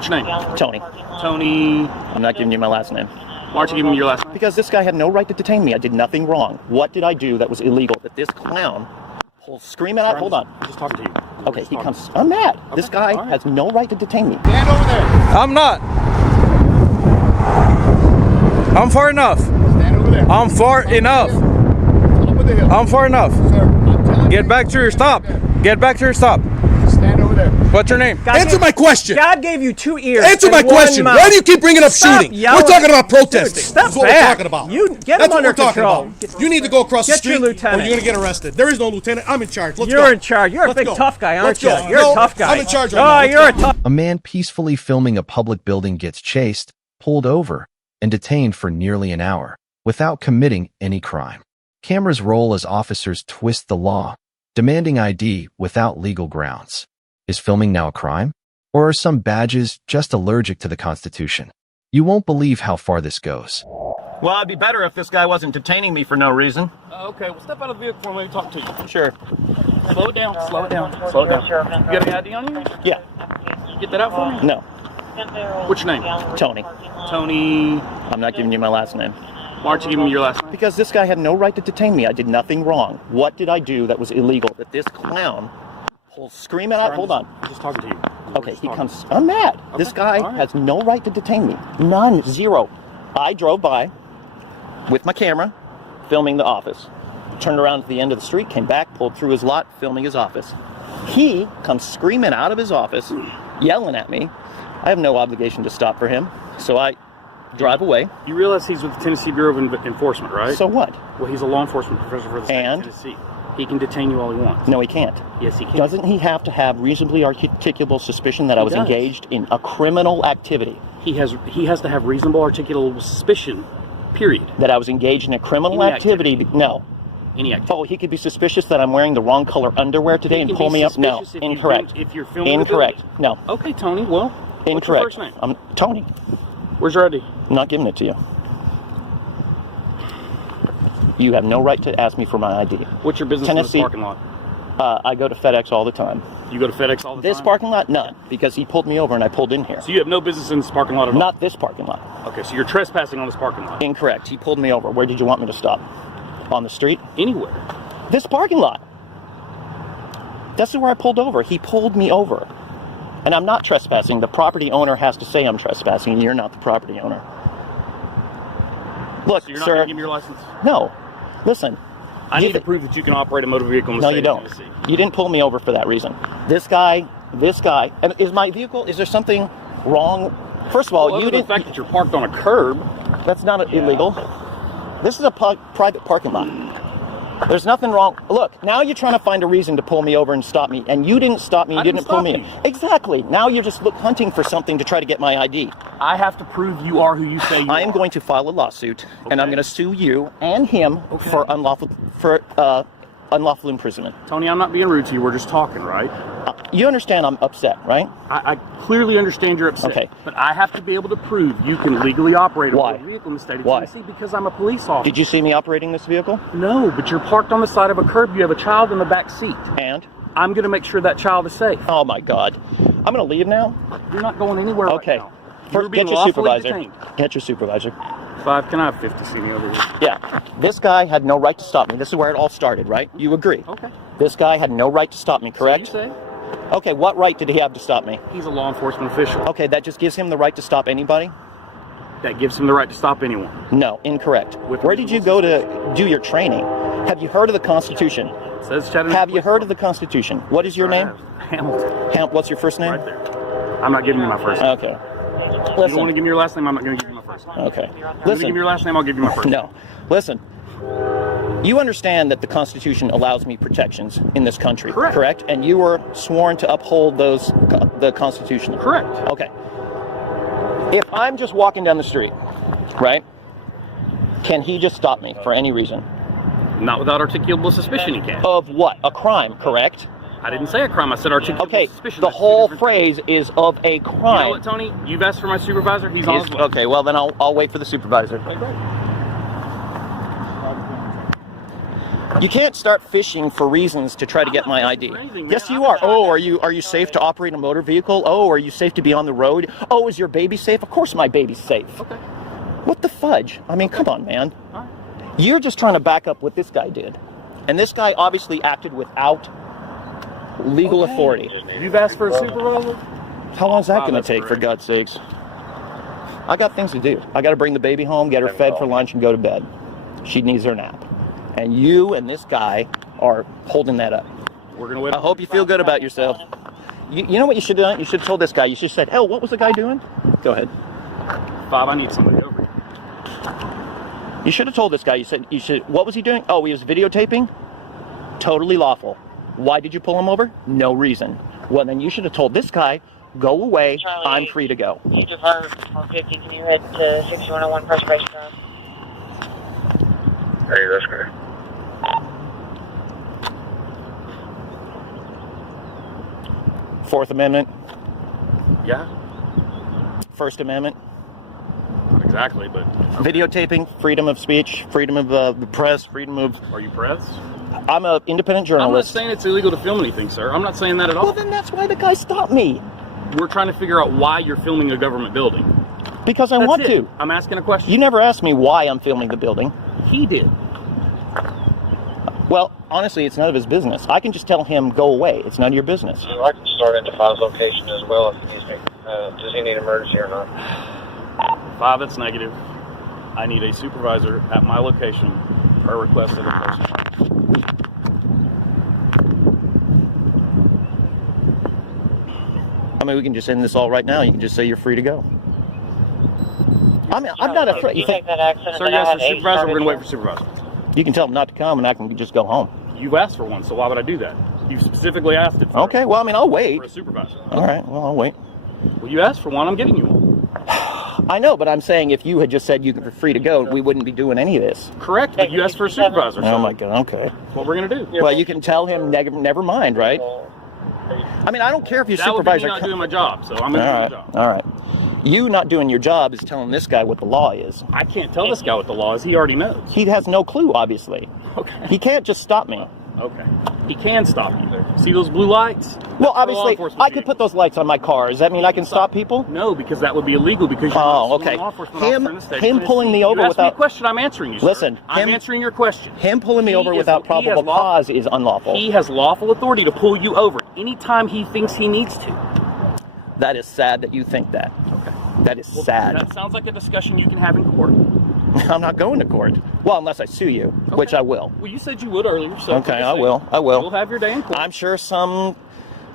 What's your name? Tony. Tony. I'm not giving you my last name. Why aren't you giving me your last name? Because this guy had no right to detain me. I did nothing wrong. What did I do that was illegal? That this clown pulls screaming out. Hold on. I'm just talking to you. Okay, he comes. I'm mad. Okay. This guy has no right to detain me. Stand over there. I'm not. I'm far enough. Stand over there. I'm far enough. Over the hill. I'm far enough. Sir, I'm telling you. Get back to your stop. Get back to your stop. Stand over there. What's your name? Answer my question. God gave you 2 ears. Answer my question. Mouth. Why do you keep bringing up Stop shooting? yelling. We're talking about protesting. Dude, step That's what back. we're talking about. You get That's him under what we're talking control. about. You need to go across the Get street your lieutenant. or you're going to get arrested. There is no lieutenant. I'm in charge. Let's You're go. in charge. You're a Let's big go. tough guy, aren't Let's you? go. You're No, a tough guy. I'm in charge right Oh, now. you're a tough. A man peacefully filming a public building gets chased, pulled over, and detained for nearly an hour without committing any crime. Cameras roll as officers twist the law, demanding ID without legal grounds. Is filming now a crime? Or are some badges just allergic to the Constitution? You won't believe how far this goes. Well, it'd be better if this guy wasn't detaining me for no reason. Okay, well, step out of the vehicle and let me talk to you. Sure. Slow it down. Slow it down. Slow it down. You got any ID on you? Yeah. Get that out for me? No. What's your name? Tony. Tony. I'm not giving you my last name. Why aren't you giving me your last name? Because this guy had no right to detain me. I did nothing wrong. What did I do that was illegal? That this clown pulls screaming out. Hold on. I'm just talking to you. Okay, he comes. I'm mad. This Okay, guy all right. has no right to detain me. None. Zero. I drove by with my camera, filming the office. Turned around to the end of the street, came back, pulled through his lot, filming his office. He comes screaming out of his office, yelling at me. I have no obligation to stop for him, so I drive away. You realize he's with the Tennessee Bureau of Enforcement, right? So what? Well, he's a law enforcement professor for the state of Tennessee. He can detain you all he wants. No, he can't. Yes, he can. Doesn't he have to have reasonably articulable suspicion that I was does. engaged in a criminal activity? He has to have reasonable articulable suspicion, period. That I was engaged in a criminal Any activity? No. Any activity. Oh, he could be suspicious that I'm wearing the wrong color underwear today He and can pull be me up? No. suspicious if Incorrect. if you're filming Incorrect. the No. building. Okay, Tony. Well, Incorrect. what's your first name? I'm Tony. Where's your ID? I'm not giving it to you. You have no right to ask me for my ID. What's your business in Tennessee. this parking lot? I go to FedEx all the time. You go to FedEx all the This time? parking lot? None. Because he pulled me over and I pulled in here. So you have no business in this parking lot at all? Not this parking lot. Okay, so you're trespassing on this parking lot? Incorrect. He pulled me over. Where did you want me to stop? On the street? Anywhere. This parking lot. That's where I pulled over. He pulled me over. And I'm not trespassing. The property owner has to say I'm trespassing, and you're not the property owner. Look, So you're not sir. going to give me your license? No. Listen. I need to prove that you can operate a motor vehicle in the No, state you don't. of Tennessee. You didn't pull me over for that reason. This guy, and is my vehicle, is there something wrong? First of all, Well, you other than didn't. the fact that you're parked on a curb. That's not illegal. This is a private parking lot. There's nothing wrong. Look, now you're trying to find a reason to pull me over and stop me, and you didn't stop me. You I didn't pull stop me you. in. Exactly. Now you're just hunting for something to try to get my ID. I have to prove you are who you say you are. I am going to file a lawsuit, and I'm Okay. going to sue you and him for unlawful imprisonment. Tony, I'm not being rude to you. We're just talking, right? You understand I'm upset, right? I clearly understand you're upset. Okay. But I have to be able to prove you can legally operate a Why? motor vehicle in the state of Why? Tennessee because I'm a police officer. Did you see me operating this vehicle? No, but you're parked on the side of a curb. You have a child in the back seat. And? I'm going to make sure that child is safe. Oh my God. I'm going to leave now? You're not going anywhere Okay. right now. You're First, being get your lawfully supervisor. detained. Get your supervisor. Can I have 50 seating over here? Yeah. This guy had no right to stop me. This is where it all started, right? You agree? Okay. This guy had no right to stop me, correct? So you say? Okay, what right did he have to stop me? He's a law enforcement official. Okay, that just gives him the right to stop anybody? That gives him the right to stop anyone. No, incorrect. With Where did you go to do your training? Have you heard of the Constitution? It says Chattanooga Have you Police heard of the Department. Constitution? What is your I name? have. Hamilton. What's your first name? Right there. I'm not giving you my first name. Okay. You don't want to Listen. give me your last name, I'm not going to give you my first name. Okay. You want to give Listen. me your last name, I'll give you my first name. No. Listen. You understand that the Constitution allows me protections in this country, Correct. And you were sworn to uphold the Constitution. Correct. Okay. If I'm just walking down the street, right, can he just stop me for any reason? Not without articulable suspicion, he can. Of what? A crime, correct? I didn't say a crime, I said articulable Okay, suspicion. the That's two whole different phrase is of a crime. things. You know what, Tony? You've asked for my supervisor, he's on his way. Okay, well then I'll wait for the supervisor. You can't start fishing for reasons to try to get my ID. Yes, you are. Oh, are you safe to operate a motor vehicle? Oh, are you safe to be on the road? Oh, is your baby safe? Of course my baby's safe. Okay. What the fudge? I mean, come on, man. You're just trying to back up what this guy did. And this guy obviously acted without legal authority. You've asked for a supervisor? How long is that going to That's take, for great. God's sakes? I got things to do. I got to bring the baby home, get her fed for lunch, and go to bed. She needs her nap. And you and this guy are holding that up. We're going to wait. I hope you feel good about yourself. You know what you should have done? You should have told this guy. You should have said, "Oh, what was the guy doing?" Go ahead. 5, I need somebody over here. You should have told this guy. You said, what was he doing? Oh, he was videotaping? Totally lawful. Why did you pull him over? No reason. Well, then you should have told this guy, go away, Charlie, I'm free to go. You depart 150, can you head to 6101 Preservation Drive? Hey, that's great. Fourth Amendment, Yeah, First Amendment, not exactly, but videotaping, freedom of speech, freedom of the press, freedom of... are you press? I'm an independent I'm not journalist. saying it's illegal to film anything, sir. I'm not saying that at all. Well, then that's why the guy stopped me. We're trying to figure out why you're filming a government building. Because I That's want it. to. I'm asking a question. You never asked me why I'm filming the building. He did. Well, honestly, it's none of his business. I can just tell him, go away. It's none of your business. So I can start into 5's location as well if he needs me. Does he need emergency or not? 5, it's negative. I need a supervisor at my location per request of the person. I mean, we can just end this all right now. You can just say you're free to go. I'm not afraid. You You take think that accident Sir, that you I asked had for 8 supervisor, we're going to wait started for supervisor. you can tell him not to come, and I can just go home. You've asked for one, so why would I do that? You specifically asked it for, Okay. Well, I mean, I'll wait. for a supervisor. All right. Well, I'll wait. Well, you asked for one, I'm getting you one. I know, but I'm saying if you had just said you were free to go, we wouldn't be doing any of this. Correct, but you asked for a supervisor, Oh so my God. Okay. that's what we're going to do. Well, you can tell him never mind, right? I mean, I don't care if your That would be me supervisor. not doing my job, so I'm going to do my All right. job. All right. You not doing your job is telling this guy what the law is. I can't tell this guy what the law is. He already knows. He has no clue, obviously. Okay. He can't just stop me. Okay. He can stop you. See those blue lights? Well, That's for law obviously, enforcement I could vehicles. put those lights on my car. Does that mean I can stop people? No, because that would be illegal because you're Oh, not okay. a law enforcement Him- officer in the state of him Tennessee. pulling me over you asked me a without- question, I'm answering you, sir. Listen, I'm him- answering your question. Him pulling me over He without has probable law- cause is unlawful. He has lawful authority to pull you over anytime he thinks he needs to. That is sad that you think that. Okay. That is Well, sad. That sounds like a discussion you can have in court. I'm not going to court. Well, unless I sue you, which Okay. I will. Well, you said you would earlier, so... Okay, I will. I will. You'll have your day in court. I'm sure some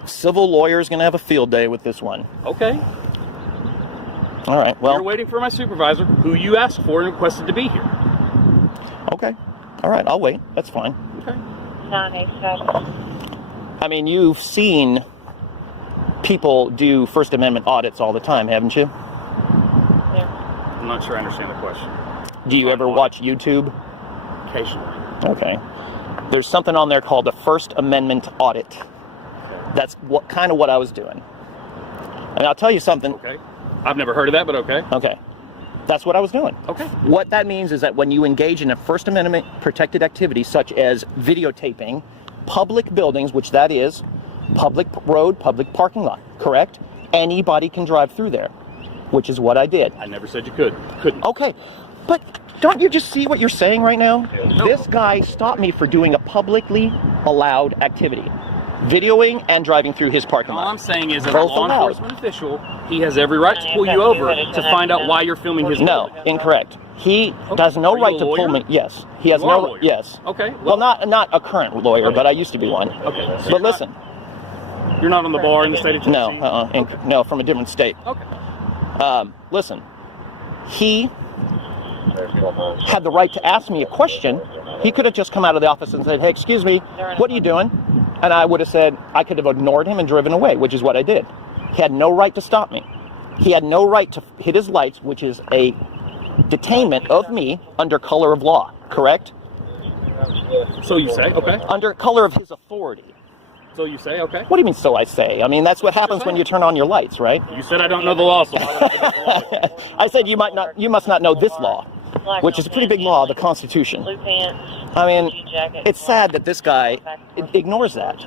civil lawyer is going to have a field day with this one. Okay. All right. You're Well, waiting for my supervisor, who you asked for and requested to be here. okay. All right. I'll wait. That's fine. Okay. 987. I mean, you've seen people do First Amendment audits all the time, haven't you? Yeah. I'm not sure I understand the question. Do you ever watch YouTube? Occasionally. Okay. There's something on there called the First Amendment audit. That's kind of what I was doing. And I'll tell you something. Okay. I've never heard of that, but okay. Okay. That's what I was doing. Okay. What that means is that when you engage in a First Amendment protected activity such as videotaping public buildings, which that is, public road, public parking lot, correct? Anybody can drive through there, which is what I did. I never said you couldn't. Okay, but don't you just see what you're saying right now? No. This guy stopped me for doing a publicly allowed activity, videoing and driving through his parking All lot. I'm saying is, as a Both law allowed. enforcement official, he has every right to pull you over to find out why you're filming his No, building. incorrect. He Okay. has no Are you right a to pull lawyer? me. Yes, he has You are a no. lawyer? Yes. Okay. Well, not a current lawyer, but I used to be one. Okay. So But listen, you're not on the bar in the state of no, Tennessee? no, from a different state. Okay. Listen, he had the right to ask me a question. He could have just come out of the office and said, "Hey, excuse me, what are you doing?" And I would have said, I could have ignored him and driven away, which is what I did. He had no right to stop me. He had no right to hit his lights, which is a detainment of me under color of law, correct? So you say, okay. Under color of his authority. So you say, okay. What do you mean, so I say? I mean, that's what happens when you turn on your lights, right? You said I don't know the law, so why would I forget the law? I said you must not know this law. Black which is a pretty big law, the Constitution. Blue pants. I mean, jean jacket, it's sad that this guy ignores that.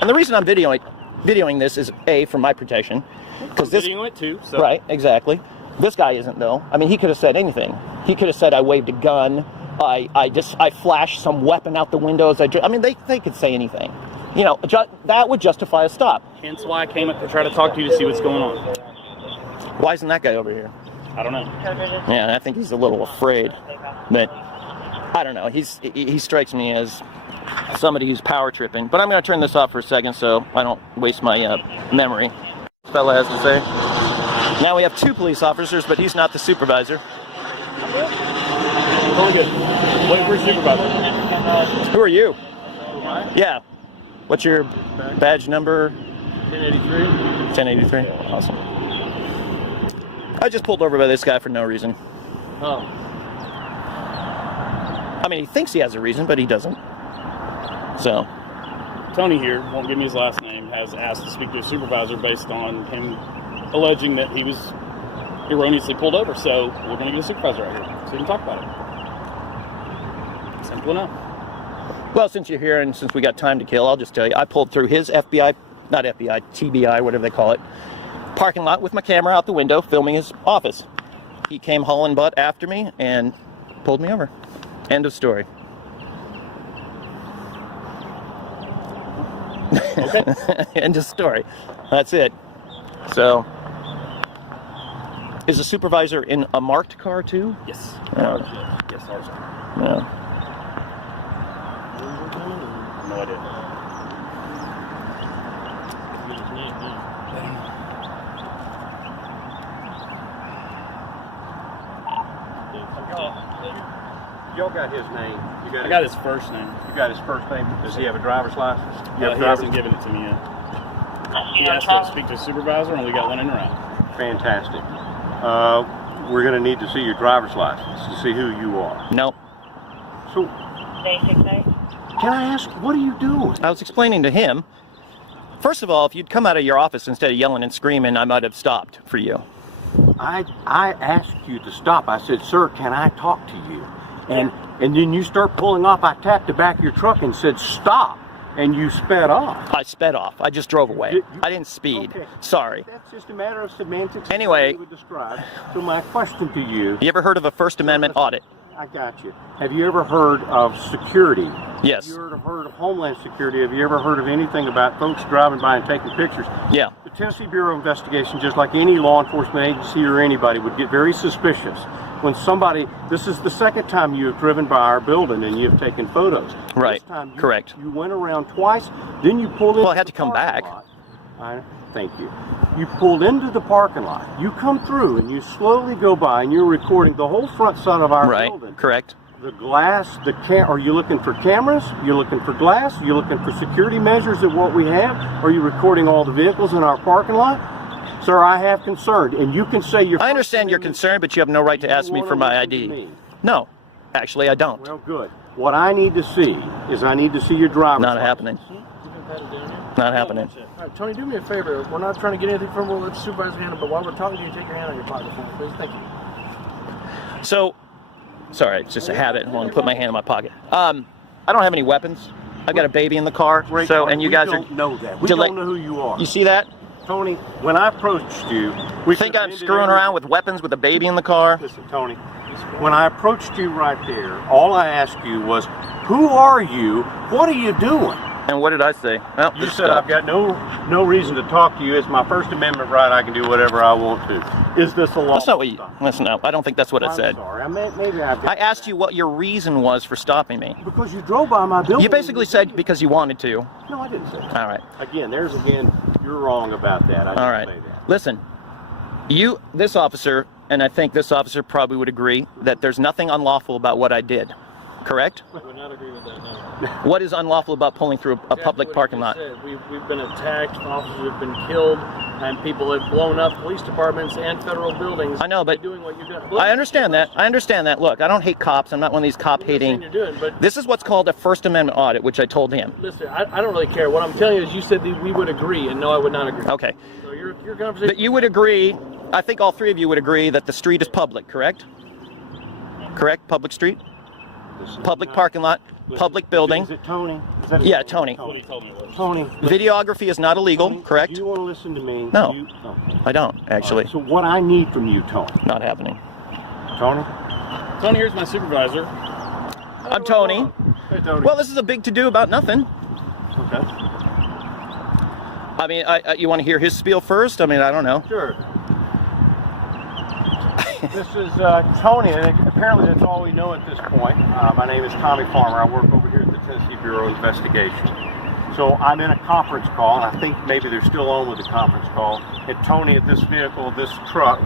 And the reason I'm videoing this is A, for my protection. Because this, videoing it too. So. right, exactly. This guy isn't though. I mean, he could have said anything. He could have said I waved a gun. I flashed some weapon out the windows. I mean, they could say anything. You know, that would justify a stop. Hence why I came up to try to talk to you to see what's going on. Why isn't that guy over here? I don't know. Yeah, I think he's a little afraid. But I don't know. He strikes me as somebody who's power tripping. But I'm going to turn this off for a second so I don't waste my memory. This fella has to say. Now we have 2 police officers, but he's not the supervisor. Totally good. Wait for supervisor. Who are you? Yeah. What's your badge number? 1083. 1083. Awesome. I just pulled over by this guy for no reason. Oh. I mean, he thinks he has a reason, but he doesn't. So. Tony here, won't give me his last name, has asked to speak to a supervisor based on him alleging that he was erroneously pulled over. So we're going to get a supervisor out here so we can talk about it. Simple enough. Well, since you're here and since we got time to kill, I'll just tell you, I pulled through his TBI, whatever they call it, parking lot with my camera out the window filming his office. He came hauling butt after me and pulled me over. End of story. Okay. End of story. That's it. So, is the supervisor in a marked car too? Yes. Oh. Yes, ours. No. No idea. Y'all got his name. I got his first name. You got his first name. Does he have a driver's license? He hasn't given it to me yet. He asked to speak to a supervisor, and we got one in route. Fantastic. We're going to need to see your driver's license to see who you are. Nope. So, can I ask, what are you doing? I was explaining to him. First of all, if you'd come out of your office instead of yelling and screaming, I might have stopped for you. I asked you to stop. I said, sir, can I talk to you? And then you start pulling off. I tapped the back of your truck and said, stop. And you sped off. I sped off. I just drove away. I didn't speed. Okay. Sorry. That's just a matter of semantics. Anyway. You would describe. So my question to you. You ever heard of a First Amendment audit? I got you. Have you ever heard of security? Yes. Have you ever heard of Homeland Security? Have you ever heard of anything about folks driving by and taking pictures? Yeah. The Tennessee Bureau of Investigation, just like any law enforcement agency or anybody, would get very suspicious when somebody, this is the second time you have driven by our building and you have taken photos. Right. This time Correct. You went around twice, then you pulled in. Well, I had to come back. Thank you. You pulled into the parking lot. You come through and you slowly go by and you're recording the whole front side of our building. Right. Correct. The glass, are you looking for cameras? You're looking for glass? You're looking for security measures of what we have? Are you recording all the vehicles in our parking lot? Sir, I have concern, and you can say you're... I understand your concern, but you have no right to ask me for my ID. No, actually, I don't. Well, good. What I need to see is I need to see your driver's Not license. happening. Not happening. All right, Tony, do me a favor. We're not trying to get anything from the supervisor's hand, but while we're talking to you, take your hand on your pocket for me, please. Thank you. So, sorry, it's just a habit. I want to put my hand in my pocket. I don't have any weapons. I've got a baby in the car. Great, so, and you guys don't know that. We Did don't know who you are. You see that? Tony, when I approached you... You think I'm screwing around with weapons with a baby in the car? Listen, Tony, when I approached you right there, all I asked you was, who are you? What are you doing? And what did I say? Well, You said, I've got no reason to talk to you. It's my First Amendment right. I can do whatever I want to. Is this a law? That's not what you... Listen, no, I don't think that's what I I'm said. sorry. Maybe I asked you what your reason was for stopping me. Because you drove by my building. You basically said because you wanted to. No, I didn't say that. All right. Again, you're wrong about that. I All didn't right. say that. Listen, this officer, and I think this officer probably would agree, that there's nothing unlawful about what I did. Correct? I would not agree with that, no. What is unlawful about pulling through a public parking lot? We've been attacked, officers have been killed, and people have blown up police departments and federal buildings. I know, but doing what you've done. I understand that. I understand that. Look, I don't hate cops. I'm not one of these cop-hating. You're doing, but This is what's called a First Amendment audit, which I told him. listen, I don't really care. What I'm telling you is you said that we would agree, and no, I would not agree. Okay. So your conversation... But you would agree, I think all three of you would agree that the street is public, correct? correct? Public street, This is public not- parking lot, listen, public building. Is it Tony? Is that his Yeah, name? Tony. What he told me was. Tony. Videography is not illegal, Tony, correct? Do you want to listen to me? No. No. I don't, actually. So what I need from you, Tony. Not happening. Tony? Tony, here's my supervisor. I'm Tony. Hey, Tony. Well, this is a big to-do about nothing. Okay. I mean, you want to hear his spiel first? I mean, I don't know. Sure. This is Tony, and apparently that's all we know at this point. My name is Tommy Farmer. I work over here at the Tennessee Bureau of Investigation. So I'm in a conference call, and I think maybe they're still on with the conference call. And Tony, at this vehicle, this truck,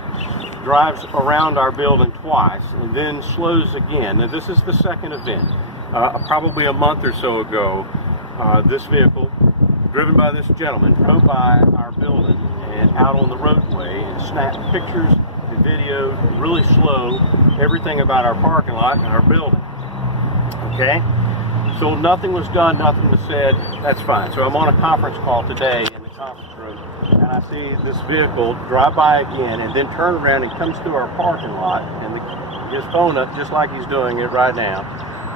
drives around our building twice and then slows again. Now, this is the second event. Probably a month or so ago, this vehicle, driven by this gentleman, drove by our building and out on the roadway and snapped pictures and video, really slow, everything about our parking lot and our building. Okay? So nothing was done, nothing was said. That's fine. So I'm on a conference call today in the conference room, and I see this vehicle drive by again and then turn around and comes through our parking lot, and his phone up just like he's doing it right now.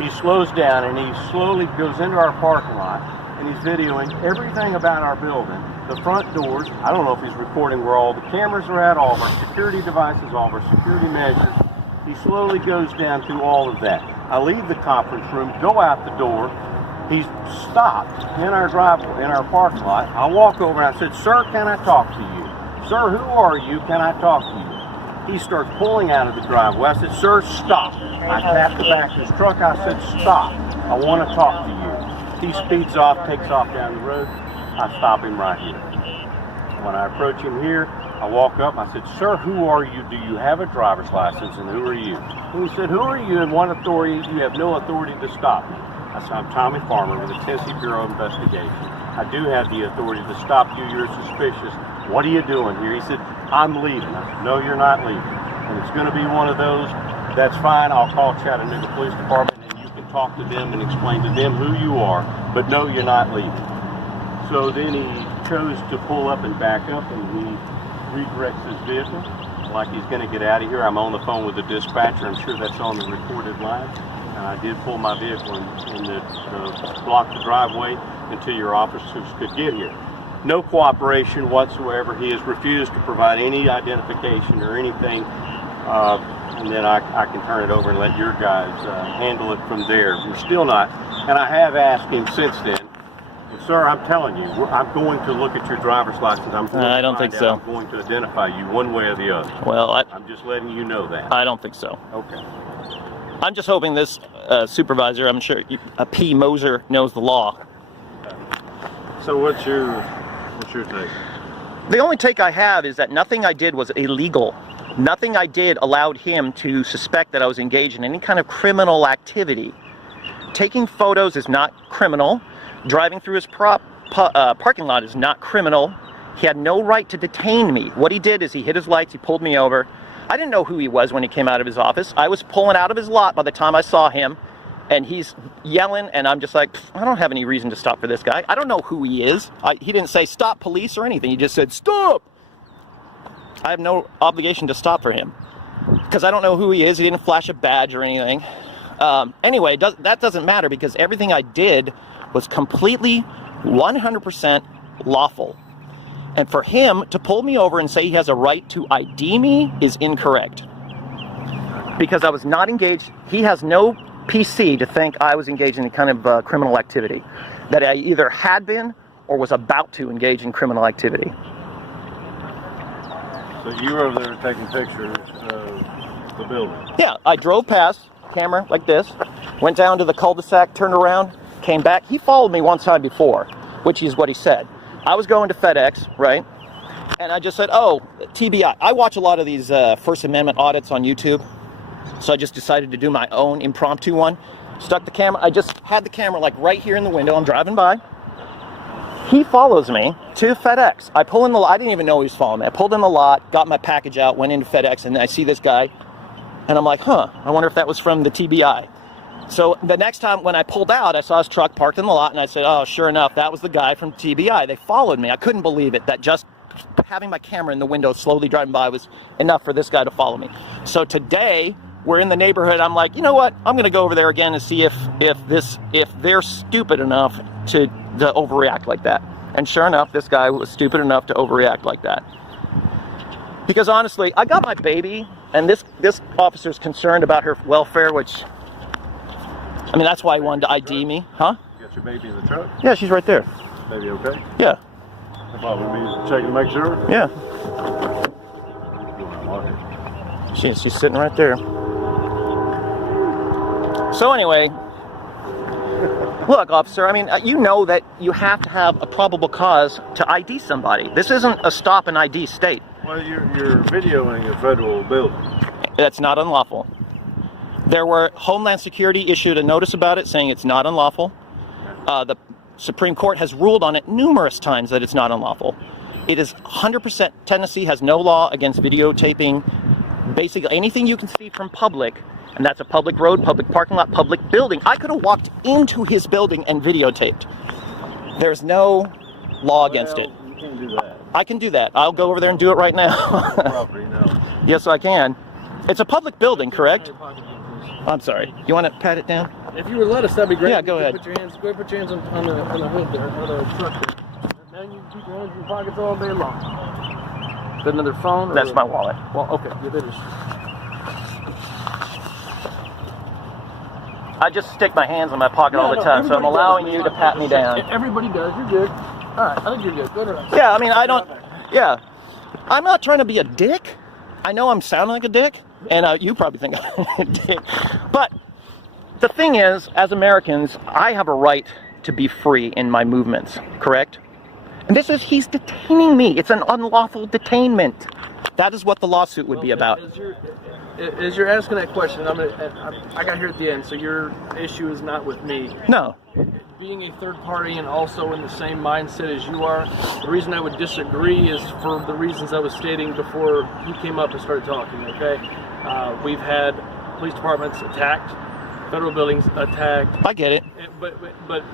He slows down and he slowly goes into our parking lot, and he's videoing everything about our building, the front doors. I don't know if he's recording where all the cameras are at, all of our security devices, all of our security measures. He slowly goes down through all of that. I leave the conference room, go out the door. He's stopped in our driveway, in our parking lot. I walk over and I said, "Sir, can I talk to you? Sir, who are you? Can I talk to you?" He starts pulling out of the driveway. I said, "Sir, stop." I tapped the back of his truck. I said, "Stop. I want to talk to you." He speeds off, takes off down the road. I stop him right here. When I approach him here, I walk up. I said, "Sir, who are you? Do you have a driver's license, and who are you?" And he said, "Who are you, and what authority? You have no authority to stop me." I said, "I'm Tommy Farmer with the Tennessee Bureau of Investigation. I do have the authority to stop you. You're suspicious. What are you doing here?" He said, "I'm leaving." I said, "No, you're not leaving. And it's going to be one of those. That's fine. I'll call Chattanooga Police Department, and you can talk to them and explain to them who you are. But no, you're not leaving." So then he chose to pull up and back up, and he redirects his vehicle like he's going to get out of here. I'm on the phone with the dispatcher. I'm sure that's on the recorded line. And I did pull my vehicle in the block the driveway until your officers could get here. No cooperation whatsoever. He has refused to provide any identification or anything. And then I can turn it over and let your guys handle it from there. We're still not. And I have asked him since then, "Sir, I'm telling you, I'm going to look at your driver's license. I don't think so. I'm going to identify you one way or the other." Well, I'm just letting you know that. I don't think so. Okay. I'm just hoping this supervisor, I'm sure P. Moser, knows the law. So what's your take? The only take I have is that nothing I did was illegal. Nothing I did allowed him to suspect that I was engaged in any kind of criminal activity. Taking photos is not criminal. Driving through his parking lot is not criminal. He had no right to detain me. What he did is he hit his lights, he pulled me over. I didn't know who he was when he came out of his office. I was pulling out of his lot by the time I saw him, and he's yelling, and I'm just like, I don't have any reason to stop for this guy. I don't know who he is. He didn't say stop police or anything. He just said stop. I have no obligation to stop for him because I don't know who he is. He didn't flash a badge or anything. Anyway, that doesn't matter because everything I did was completely 100% lawful. And for him to pull me over and say he has a right to ID me is incorrect. Because I was not engaged. He has no PC to think I was engaged in any kind of criminal activity. That I either had been or was about to engage in criminal activity. So you were over there taking pictures of the building? Yeah, I drove past, camera like this, went down to the cul-de-sac, turned around, came back. He followed me one time before, which is what he said. I was going to FedEx, right? And I just said, oh, TBI. I watch a lot of these First Amendment audits on YouTube. So I just decided to do my own impromptu one. Stuck the camera. I just had the camera like right here in the window. I'm driving by. He follows me to FedEx. I pull in the lot. I didn't even know he was following me. I pulled in the lot, got my package out, went into FedEx, and I see this guy. And I'm like, huh, I wonder if that was from the TBI. So the next time when I pulled out, I saw his truck parked in the lot, and I said, oh, sure enough, that was the guy from TBI. They followed me. I couldn't believe it, that just having my camera in the window slowly driving by was enough for this guy to follow me. So today, we're in the neighborhood. I'm like, you know what? I'm going to go over there again and see if they're stupid enough to overreact like that. And sure enough, this guy was stupid enough to overreact like that. Because honestly, I got my baby, and this officer's concerned about her welfare, which, I mean, that's why he wanted to ID me, huh? You got your baby in the truck? Yeah, she's right there. Baby okay? Yeah. Probably be checking to make sure? Yeah. She's sitting right there. So anyway, look, officer, I mean, you know that you have to have a probable cause to ID somebody. This isn't a stop and ID state. Well, you're videoing a federal building. That's not unlawful. There were Homeland Security issued a notice about it saying it's not unlawful. The Supreme Court has ruled on it numerous times that it's not unlawful. It is 100%, Tennessee has no law against videotaping basically anything you can see from public, and that's a public road, public parking lot, public building. I could have walked into his building and videotaped. There's no law against it. You can't do that. I can do that. I'll go over there and do it right now. Property, no. Yes, I can. It's a public building, correct? I'm sorry. You want to pat it down? If you would let us, that'd be great. Yeah, go ahead. Put your hands on the hood there, or the truck there. Now you keep your hands in your pockets all day long. Got another phone? Or That's my wallet. Well, okay. Yeah, that is. I just stick my hands in my pocket all the time, so I'm allowing you to pat me down. Everybody does. You're good. All right. I think you're good. Go to relax. Yeah, I mean, I don't. Yeah, I'm not trying to be a dick. I know I'm sounding like a dick, and you probably think I'm a dick. But the thing is, as Americans, I have a right to be free in my movements, correct? And he's detaining me. It's an unlawful detainment. That is what the lawsuit would be about. As you're asking that question, I got here at the end, so your issue is not with me. No. Being a third party and also in the same mindset as you are, the reason I would disagree is for the reasons I was stating before you came up and started talking, okay? We've had police departments attacked, federal buildings attacked. I get it. But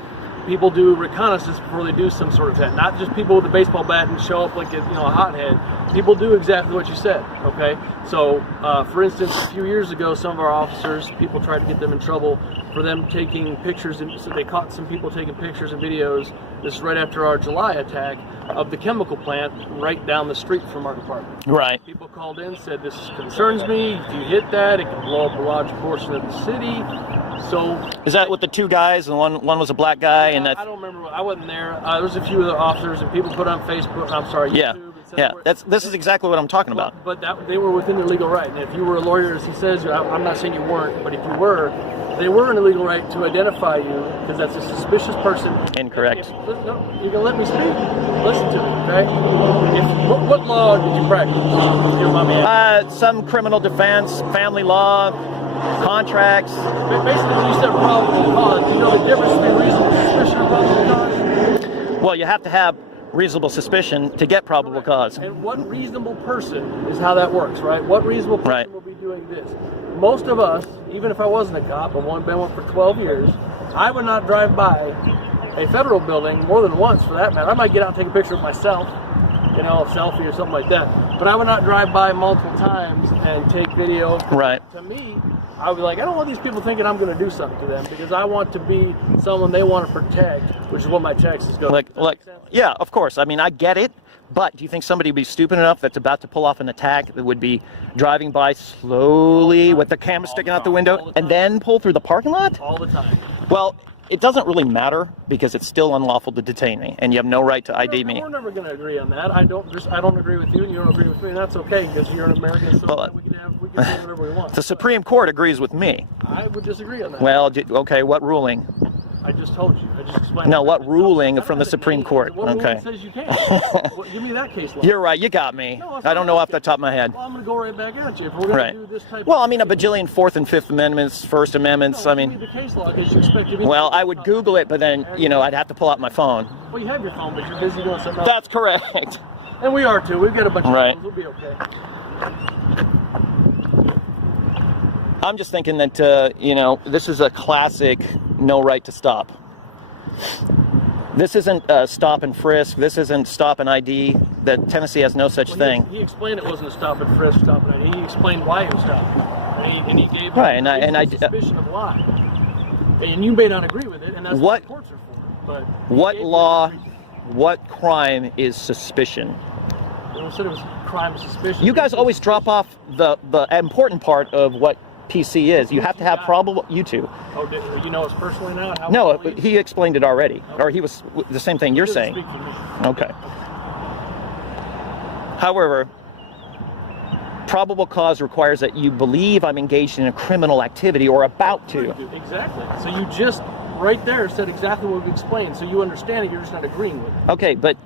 people do reconnaissance before they do some sort of attack. Not just people with a baseball bat and show up like a hothead. People do exactly what you said, okay? So, for instance, a few years ago, some of our officers, people tried to get them in trouble for them taking pictures, and so they caught some people taking pictures and videos. This is right after our July attack of the chemical plant right down the street from our department. Right. People called in, said, this concerns me. If you hit that, it can blow up a large portion of the city. So is that with the two guys, and one was a black guy, and that? I don't remember. I wasn't there. There was a few other officers, and people put on Facebook. I'm sorry, YouTube. Yeah. This is exactly what I'm talking about. But they were within their legal right. And if you were a lawyer, as he says, I'm not saying you weren't, but if you were, they were in a legal right to identify you because that's a suspicious person. Incorrect. No, you're gonna let me speak. Listen to me, okay? What law did you practice? Your mommy. Some criminal defense, family law, contracts. Basically, when you said probable cause, do you know the difference between reasonable suspicion and probable cause? Well, you have to have reasonable suspicion to get probable cause. And what reasonable person is how that works, right? What reasonable person will be doing this? Most of us, even if I wasn't a cop, I've been one for 12 years, I would not drive by a federal building more than once for that matter. I might get out and take a picture of myself, a selfie or something like that. But I would not drive by multiple times and take video. Right. To me, I would be like, I don't want these people thinking I'm going to do something to them because I want to be someone they want to protect, which is what my text is going to like, yeah, of course. I mean, I get it. But do you think somebody would be stupid enough that's about to pull off an attack that would be driving by slowly with the camera sticking out the window and then pull through the parking lot? All the time. Well, it doesn't really matter because it's still unlawful to detain me, and you have no right to ID me. We're never going to agree on that. I don't agree with you, and you don't agree with me, and that's okay because you're an American. So we can do whatever we want. The Supreme Court agrees with me. I would disagree on that. Well, okay, what ruling? I just told you. I just explained. No, what ruling from the Supreme Court? What okay. Ruling says you can't? Give me that case law. You're right. You got me. No, I don't know off the top of my head. Well, I'm going to go right back at you. If we're going to do this type I mean, a bajillion Fourth and Fifth Amendments, First Amendments. No, I mean, give me the case law because you expect to be. Well, I would Google it, but then I'd have to pull out my phone. Well, you have your phone, but you're busy doing something else. That's correct. And we are too. We've got a bunch of phones. We'll be okay. I'm just thinking that this is a classic no right to stop. This isn't stop and frisk. This isn't stop and ID. that Tennessee has no such thing. He explained it wasn't a stop and frisk, stop and ID. He explained why he was stopped, and he gave Right, him and suspicion of why. And you may not agree with it, and that's what the courts are for. But what law, what crime is suspicion? They said it was crime of suspicion. You guys always drop off the important part of what PC is. You have to have probable. You two. Oh, you know us personally now? How No, he explained it already, or he was the same thing you're saying. Speak for me. Okay. However, probable cause requires that you believe I'm engaged in a criminal activity or about to. Exactly. So you just right there said exactly what we explained. So you understand it. You're just not agreeing with it. Okay, but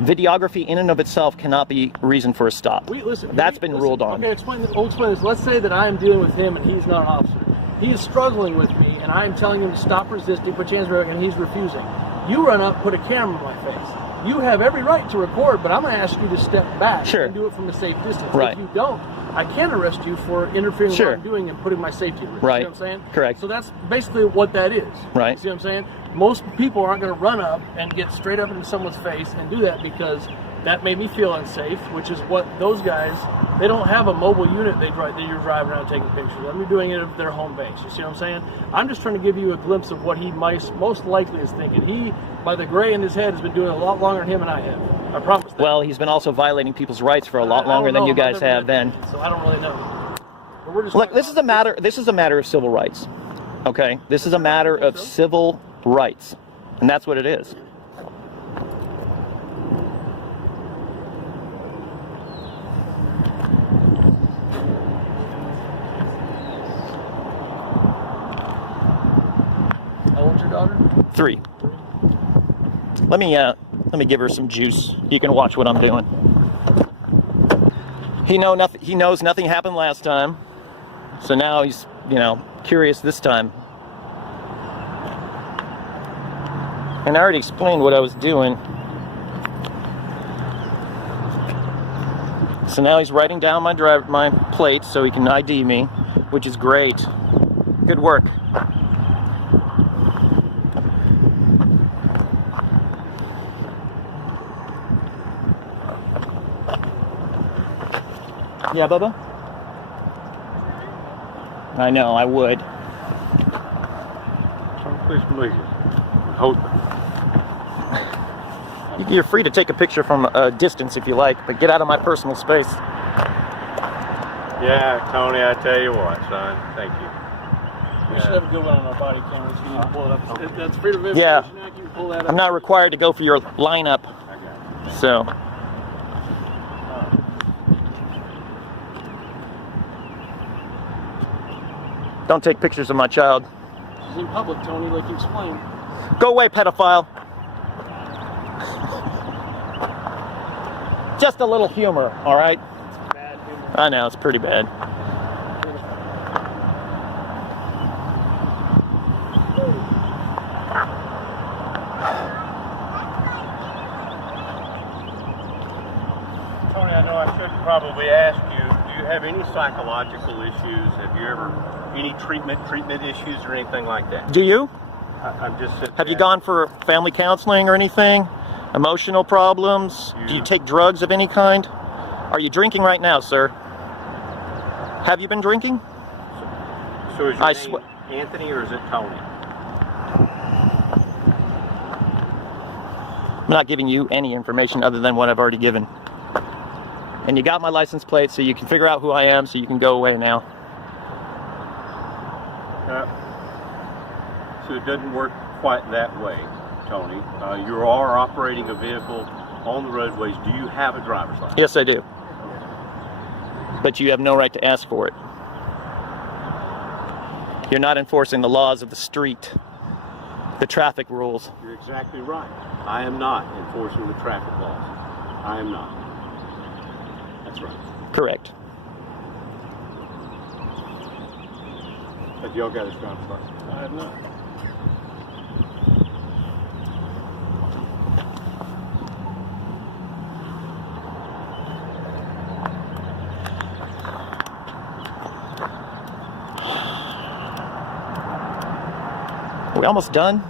videography in and of itself cannot be reason for a stop. That's been ruled on. Okay, we'll explain this. Let's say that I am dealing with him and he's not an officer. He is struggling with me and I am telling him to stop resisting, put your hands around, and he's refusing. You run up, put a camera in my face. You have every right to record, but I'm going to ask you to step back and do it from a safe distance. Right. If you don't, I can arrest you for interfering with what I'm doing and putting my safety at risk. Right. You know what I'm saying? Correct. So that's basically what that is. Right. You see what I'm saying? Most people aren't going to run up and get straight up into someone's face and do that because that made me feel unsafe, which is what those guys, they don't have a mobile unit that you're driving around taking pictures. They're doing it at their home base. You see what I'm saying? I'm just trying to give you a glimpse of what he most likely is thinking. He, by the gray in his head, has been doing it a lot longer than him and I have. I promise that. Well, he's been also violating people's rights for a lot longer than you guys have then. So I don't really know. But we're just Look, this is a matter of civil rights. Okay? This is a matter of civil rights. And that's what it is. How old's your daughter? 3. Let me give her some juice. You can watch what I'm doing. He knows nothing happened last time. So now he's, curious this time. And I already explained what I was doing. So now he's writing down my plate so he can ID me, which is great. Good work. Yeah, Bubba? I know, I would. Please believe it. Hold. You're free to take a picture from a distance if you like, but get out of my personal space. Yeah, Tony, I tell you what, son. Thank you. We should have a good one on our body cameras. You can pull it up. That's Freedom of Yeah. Information Act. You can pull that up. I'm not required to go for your lineup. So. Don't take pictures of my child. She's in public, Tony, like you explained. Go away, pedophile. Just a little humor, all right? It's bad humor. I know, it's pretty bad. Tony, I know I should probably ask you, do you have any psychological issues? Have you ever, any treatment issues or anything like that? Do you? I'm just Have you gone for family counseling or anything? Emotional problems? Do you take drugs of any kind? Are you drinking right now, sir? Have you been drinking? So is your name Anthony or is it Tony? I'm not giving you any information other than what I've already given. And you got my license plate, so you can figure out who I am, so you can go away now. So it doesn't work quite that way, Tony. You are operating a vehicle on the roadways. Do you have a driver's license? Yes, I do. But you have no right to ask for it. You're not enforcing the laws of the street, the traffic rules. You're exactly right. I am not enforcing the traffic laws. I am not. That's right. Correct. Have y'all got his driver's license? I have not. Are we almost done?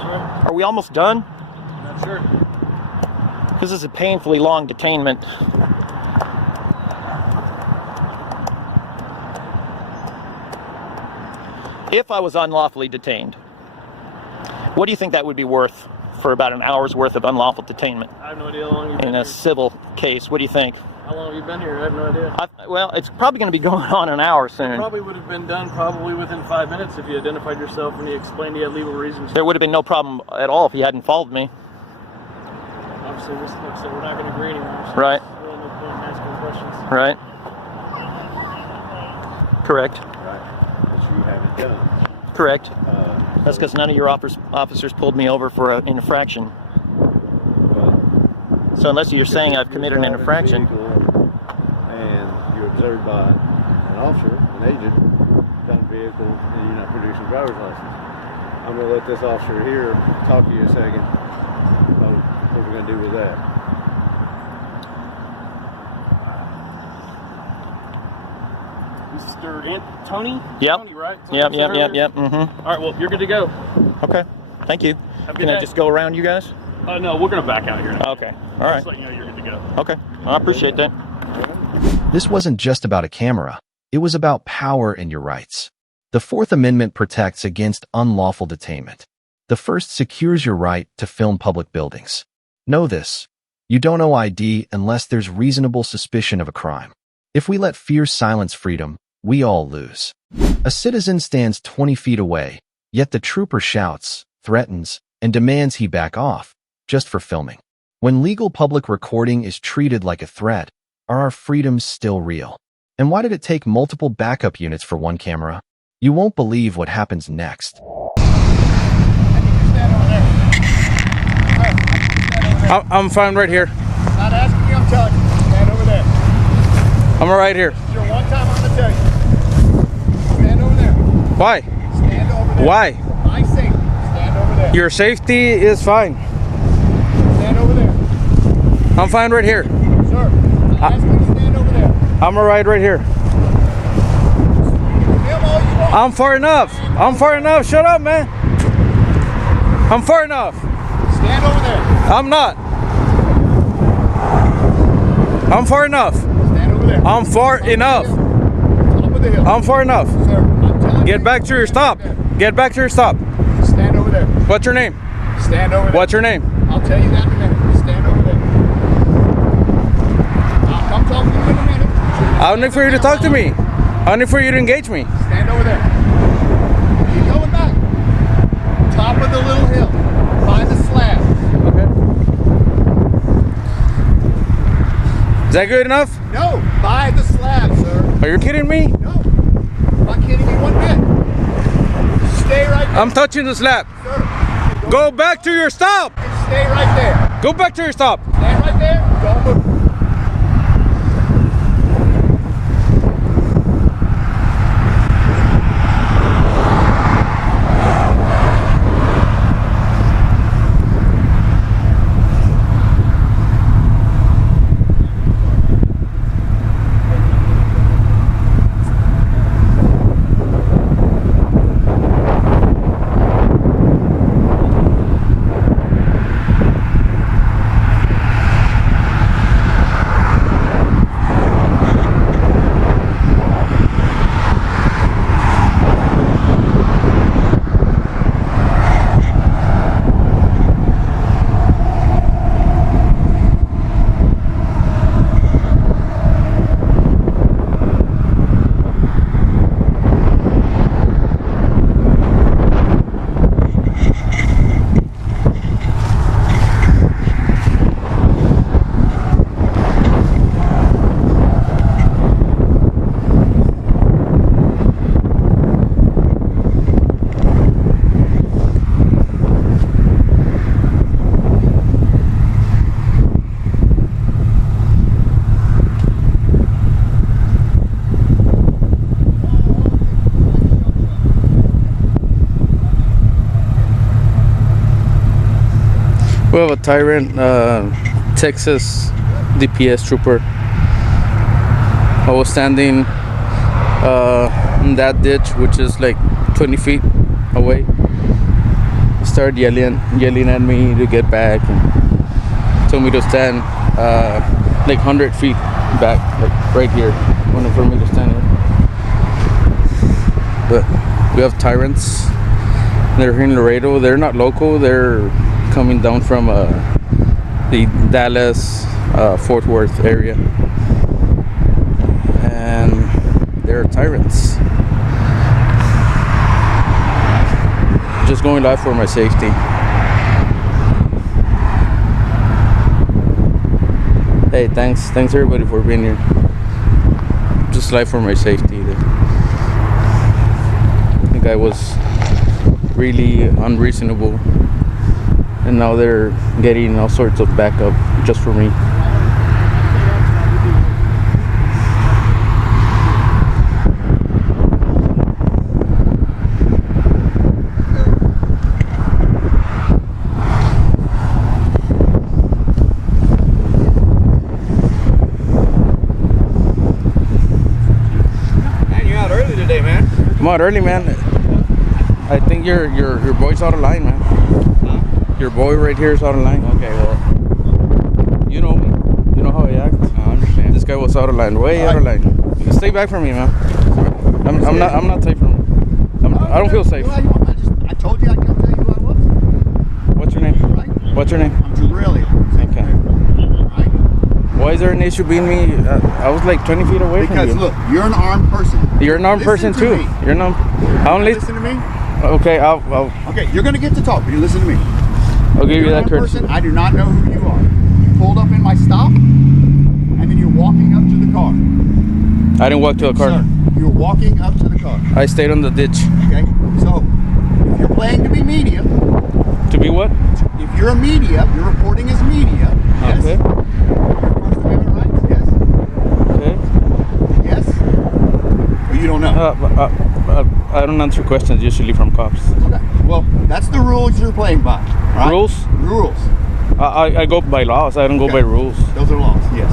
Sure. Are we almost done? Not sure. This is a painfully long detainment. If I was unlawfully detained, what do you think that would be worth for about an hour's worth of unlawful detainment? I have no idea how long you've been In here. a civil case, what do you think? How long have you been here? I have no idea. Well, it's probably going to be going on an hour soon. Probably would have been done probably within 5 minutes if you identified yourself and you explained you had legal reasons. There would have been no problem at all if you hadn't followed me. Obviously, we're not going to agree anymore. So Right. there's really no point in asking questions. Right? Correct. Right. But you haven't done. Correct. That's because none of your officers pulled me over for an infraction. So unless you're saying I've committed an infraction. And you're observed by an officer, an agent, got a vehicle, and you're not producing a driver's license. I'm going to let this officer here talk to you a second about what we're going to do with that. Mr. Tony? Yep. Tony, right? Yep. Mm-hmm. All right, well, you're good to go. Okay. Thank you. Have a good Can I day. just go around you guys? No, we're going to back out here. Okay. All right. Just let you know you're good to go. Okay. I appreciate that. This wasn't just about a camera. It was about power and your rights. The Fourth Amendment protects against unlawful detainment. The First secures your right to film public buildings. Know this. You don't owe ID unless there's reasonable suspicion of a crime. If we let fear silence freedom, we all lose. A citizen stands 20 feet away, yet the trooper shouts, threatens, and demands he back off, just for filming. When legal public recording is treated like a threat, are our freedoms still real? And why did it take multiple backup units for one camera? You won't believe what happens next. I'm fine right here. Not asking you, I'm telling you. Stand over there. I'm right here. It's your one time I'm gonna tell you. Stand over there. Why? Stand over there. Why? For my safety. Stand over there. Your safety is fine. Stand over there. I'm fine right here. Sir, I'm asking you to stand over there. I'm alright right here. Film all you want. I'm far enough. I'm far enough. Shut up, man. I'm far enough. Stand over there. I'm not. I'm far enough. Stand over there. I'm far enough. Top of the hill. I'm far enough. Sir, I'm telling you. Get back to your stop. Get back to your stop. Stand over there. What's your name? Stand over there. What's your name? I'll tell you that in a minute. Stand over there. I'll come talk to you in a minute. I don't need for you to talk to me. I need for you to engage me. Stand over there. Keep going back. Top of the little hill. By the slab. Okay. Is that good enough? No, by the slab, sir. Are you kidding me? No. I'm not kidding you one bit. Stay right there. I'm touching the slab. Sir, Go back to your stop. stay right there. Go back to your stop. Stand right there. Don't move. We have a tyrant, Texas DPS trooper. I was standing in that ditch, which is like 20 feet away. He started yelling at me to get back. And told me to stand like 100 feet back, like right here. Wanted for me to stand here. But we have tyrants. They're here in Laredo. They're not local. They're coming down from the Dallas, Fort Worth area. And they're tyrants. Just going live for my safety. Hey, thanks everybody for being here. Just live for my safety. I think I was really unreasonable, and now they're getting all sorts of backup just for me. I'm out early, man. I think your boy's out of line, man. Huh? Your boy right here is out of line. Okay, well, You know me. You know how I act. I understand. This guy was out of line, way out of line. Stay back from me, man. I'm not safe from you. I don't feel safe. I told you I'd come tell you who I was. What's your name? Right? What's your name? I'm Jabrili. Okay. Right? Why is there an issue being me? I was like 20 feet away from you. Because look, you're an armed person. You're an armed person Listen to too. me. You're not. I only. Listen to me. Okay, I'll Okay, you're gonna get to talk, but you listen to me. give you You're that an armed courtesy. person. I do not know who you are. You pulled up in my stop, and then you're walking up to the car. I didn't walk to a car. Sir, you're walking up to the car. I stayed on the ditch. Okay, so if you're playing to be media, To be what? if you're a media, you're reporting as media. Yes. Okay. Your First Amendment rights. Yes. Okay. Yes. Or you don't know. I don't answer questions usually from cops. Okay. Well, that's the rules you're playing by. Right? Rules? Rules. I go by laws. I don't go Okay. by rules. Those are laws. Yes.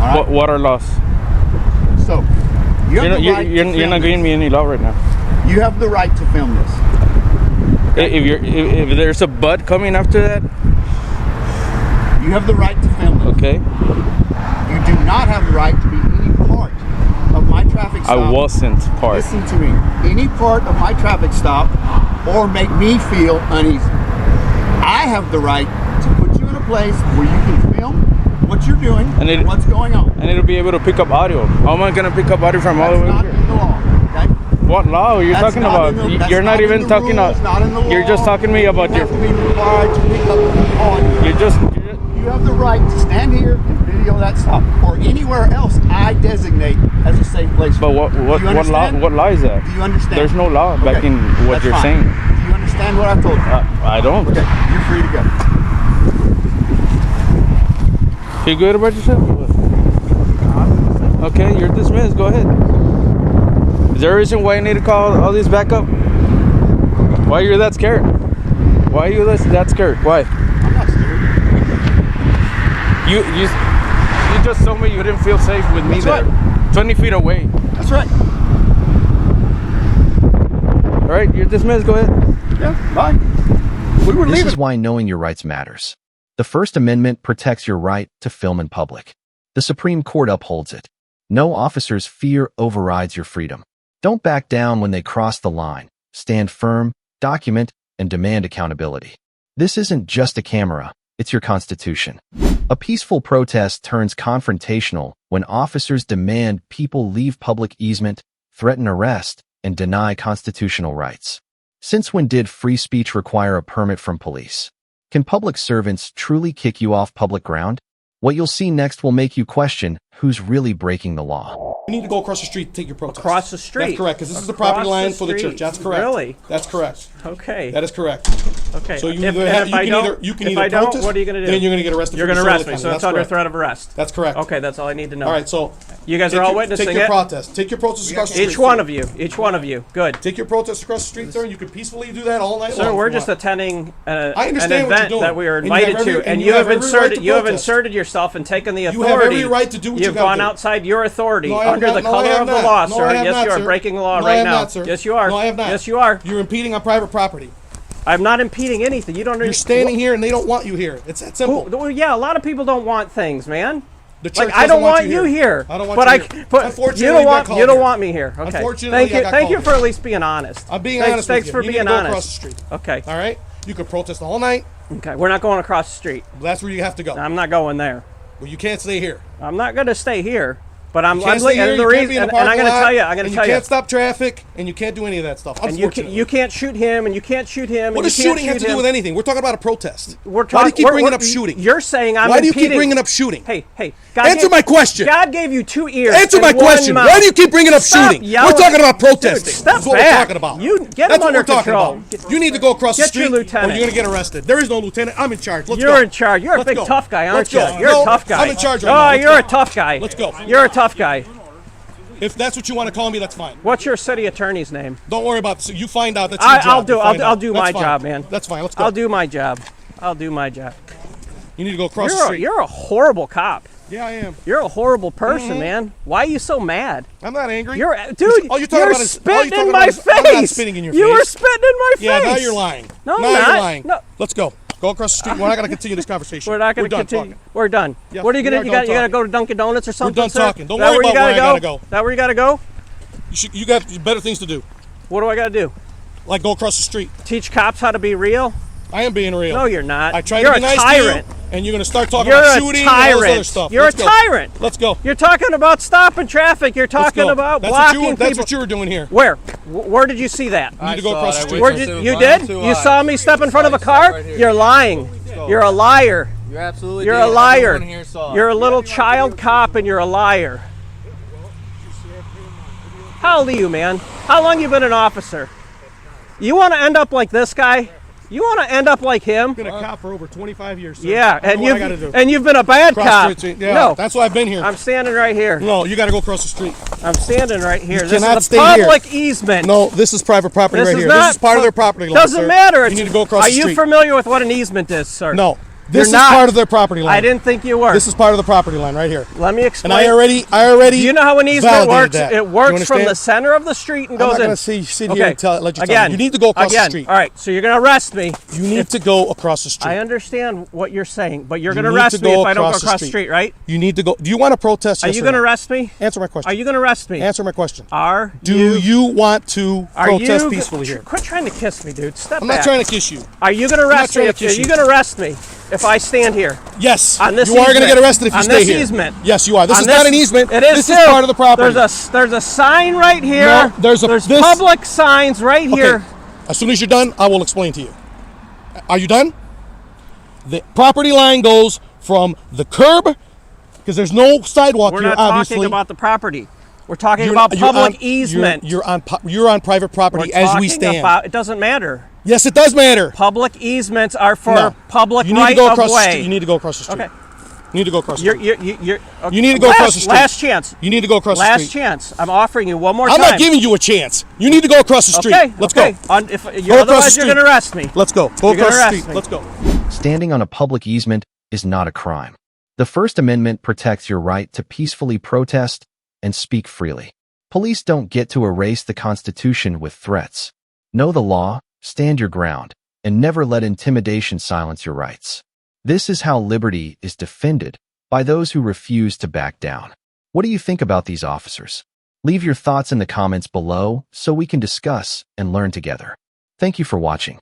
All right. What are laws? So you have the right You're to not film giving me any law right now. this. You have the right to film this. If there's a but coming after that, You have the right to film this. okay. You do not have the right to be any part of my traffic I stop. wasn't part. Listen to me. Any part of my traffic stop or make me feel uneasy. I have the right to put you in a place where you can film what you're doing and what's going on. I need to be able to pick up audio. How am I gonna pick up audio from all That's the way not here? in the law. Okay? What law are you That's talking not about? in the- that's You're not in even the talking rules, about. not in the law. You're just talking to me about you your. have to be required to pick up audio. You just. You have the right to stand here and video that stop or anywhere else I designate as a safe place. But what Do you law? understand? What law is that? Do you understand? There's no law Okay, backing what that's you're fine. saying. Do you understand what I've told you? I don't. Okay, you're free to go. You good about yourself? Or what? Okay, you're dismissed. Go ahead. Is there a reason why you need to call all these back up? Why you're that scared? Why are you that scared? Why? I'm not scared. You just told me you didn't feel safe with me That's there. 20 feet away. That's right. All right, you're dismissed. Go ahead. Yeah, bye. We were This leaving. is why knowing your rights matters. The First Amendment protects your right to film in public. The Supreme Court upholds it. No officer's fear overrides your freedom. Don't back down when they cross the line. Stand firm, document, and demand accountability. This isn't just a camera, it's your Constitution. A peaceful protest turns confrontational when officers demand people leave public easement, threaten arrest, and deny constitutional rights. Since when did free speech require a permit from police? Can public servants truly kick you off public ground? What you'll see next will make you question who's really breaking the law. You need to go across the street to take your protest. Across the street? That's correct, because this is the Across property line the for the church. street? That's correct. Really? That's correct. Okay. That is correct. Okay. So you If- either and have, if I don't- you can if either I don't, protest, what are you gonna do? Then you're going to get arrested. You're for going to arrest disorderly me, so conduct. it's That's under correct. threat of arrest. That's correct. Okay, that's all I need to know. All right, so you guys take are all your- witnessing Take your it. protest. Take your protest across the street. Each one of you. Each one of you. Good. Take your protest across the street, sir, and you can peacefully do that all night long. Sir, if we're you just want. attending an I understand what you're event doing. that we are And you have invited every- to, and and you you have have every right inserted to you have protest. inserted yourself and taken the You authority. have every right to do what you You've gotta gone do. outside your authority No, I have under not. the No, I color have of the not. law, No, sir. I have Yes, not, you are sir. breaking the law No, I right have now. not, sir. Yes, you are. No, I have not. Yes, you are. You're impeding on private property. I'm not impeding anything. You don't. You're standing here and they don't want you here. It's that simple. Well, yeah, a lot of people don't want things, man. The church I don't doesn't want you here. I don't want but you here. But Unfortunately, you don't want me here. Okay. Unfortunately, Thank you for at least being honest. I'm being honest Thanks with for you. being need to go honest. across the street. Okay. All right. You could protest all night. Okay. We're not going across the street. That's where you have to go. I'm not going there. Well, you can't stay here. I'm not going to stay here. But I'm and the reason, and I'm going to tell you. I'm going to tell you. You can't stop traffic, and you can't do any of that stuff. And you can't shoot him, and you can't shoot him. What does shooting have to do with anything? We're talking about a protest. Why do you keep bringing up shooting? You're saying I'm Why do you impeding. keep bringing up shooting? Hey, answer my question. God gave you 2 ears. Answer my question. Why do you keep bringing up shooting? We're talking about protesting. Dude, That's what we're talking about. You get That's him under control. You need to go across the street, your lieutenant. or you're going to get arrested. There is no lieutenant. I'm in charge. Let's go. You're in charge. You're a big tough guy, aren't you? You're a tough guy. I'm in charge right now. Oh, you're a tough guy. Let's go. You're a tough guy. If that's what you want to call me, that's fine. What's your city attorney's name? Don't worry about this. You find out. That's your job. I'll do my job, man. That's fine. Let's go. I'll do my job. You need to go across the street. You're a horrible cop. Yeah, I am. You're a horrible person, man. Why are you so mad? I'm not angry. You're spitting in my face. I'm not spitting in your face. You were spitting in my face. Yeah, now you're lying. No, now I'm not. You're lying. No. Let's go. Go across the street. We're not going to continue this conversation. We're not going to continue. Talking. We're done. Yeah, what are you going to? You got to go to Dunkin' Donuts or something? We're done sir? talking. Don't worry about where I got to go. Is that where you got to go? You got better things to do. What do I got to do? Like go across the street. Teach cops how to be real? I am being real. No, you're not. I try you're to be nice tyrant. to you, and you're going to start talking about shooting and all this other stuff. You're a tyrant. Let's go. You're talking about stopping traffic. You're talking about blocking people. That's what you were doing here. Where? Where did you see that? You need to go across the street. Where did you did? You saw me step in front of a car? You're lying. You're a liar. You're absolutely. You're a liar. You're a little child cop, and you're a liar. How old are you, man? How long you been an officer? You want to end up like this guy? You want to end up like him? I've been a cop for over 25 years, sir. Yeah, and you've been a bad cop. Yeah, no, that's why I've been here. I'm standing right here. No, you got to go across the street. I'm standing right here. You this cannot is a stay public here. easement. No, this is private property right here. This is part of their property line. Doesn't matter. You need to go across the street. Are you familiar with what an easement is, sir? No. This is not. part of their property line. I didn't think you were. This is part of the property line right here. Let me explain. And I already. Do you know how an easement works? That. It works from the center of the street and goes in. I'm not going to sit here and let you tell me. You need to go across the street. All right, so you're going to arrest me. You need to go across the street. I understand what you're saying, but you're going to arrest me if I don't go across the street, right? You need to go. Do you want to protest? Are you going to arrest me? Answer my question. Are you going to arrest me? Answer my question. Do you want to protest peacefully here? Quit trying to kiss me, dude. Step back. I'm not trying to kiss you. Are you going to arrest me? Are you going to arrest me if I stand here? Yes. On this you are going to get arrested if you stay here. On this easement. Yes, you are. This is not an easement. It is. This is part of the property. There's a sign right here. No, there's public signs right here. Okay. As soon as you're done, I will explain to you. Are you done? The property line goes from the curb, because there's no sidewalk here, obviously. We're not talking about the property. We're talking about public easement. You're on private property as we stand. It doesn't matter. Yes, it does matter. Public easements are for public right of way. You need to go across the street. Okay. You need to go across the street. You need to go across the street. Last chance. You need to go across the street. Last chance. I'm offering you one more time. I'm not giving you a chance. You need to go across the street. Okay. Let's go. Otherwise, you're going to arrest me. Let's go. Go across the street. Let's go. Standing on a public easement is not a crime. The First Amendment protects your right to peacefully protest and speak freely. Police don't get to erase the Constitution with threats. Know the law, stand your ground, and never let intimidation silence your rights. This is how liberty is defended by those who refuse to back down. What do you think about these officers? Leave your thoughts in the comments below so we can discuss and learn together. Thank you for watching.